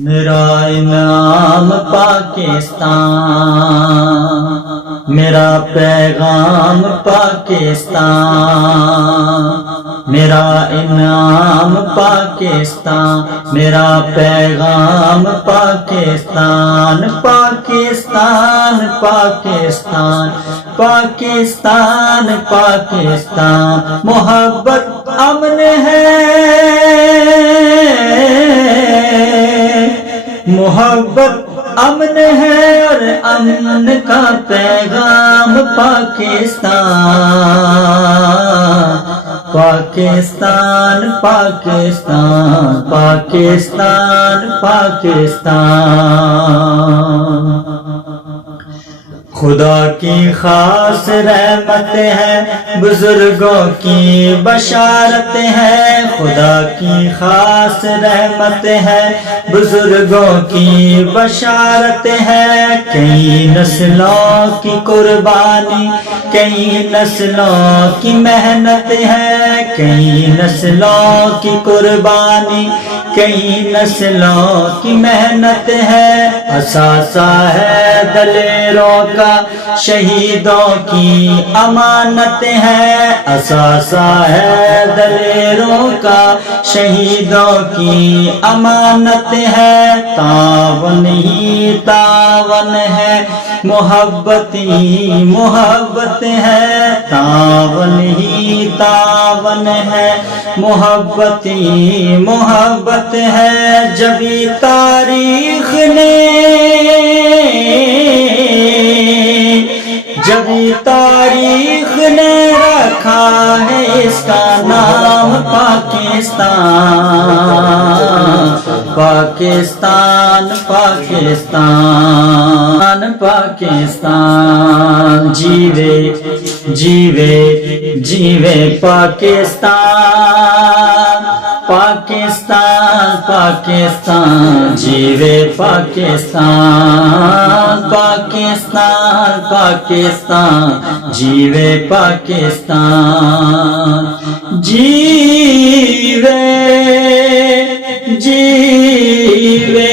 میرا انعام پاکستان، میرا پیغام پاکستان، میرا انعام پاکستان، میرا پیغام پاکستان، پاکستان پاکستان پاکستان پاکستان، محبت امن ہے، محبت امن ہے اور امن کا پیغام پاکستان، پاکستان پاکستان پاکستان پاکستان۔ خدا کی خاص رحمت ہے، بزرگوں کی بشارت ہے، خدا کی خاص رحمت ہے، بزرگوں کی بشارت ہے، کئی نسلوں کی قربانی، کئی نسلوں کی محنت ہے، کئی نسلوں کی قربانی، کئی نسلوں کی محنت ہے، اثاثہ ہے دلیروں کا، شہیدوں کی امانت ہے، اثاثہ ہے دلیروں کا، شہیدوں کی امانت ہے، تعاون ہی تعاون ہے، محبت ہی محبت ہے، تعاون ہی تعاون ہے، محبت ہی محبت ہے، جبھی تاریخ نے جبھی تاریخ نے رکھا ہے اس کا نام پاکستان، پاکستان پاکستان پاکستان، جیوے جیوے جیوے پاکستان، پاکستان پاکستان، جیوے پاکستان، پاکستان پاکستان، جیوے پاکستان، جیوے جیوے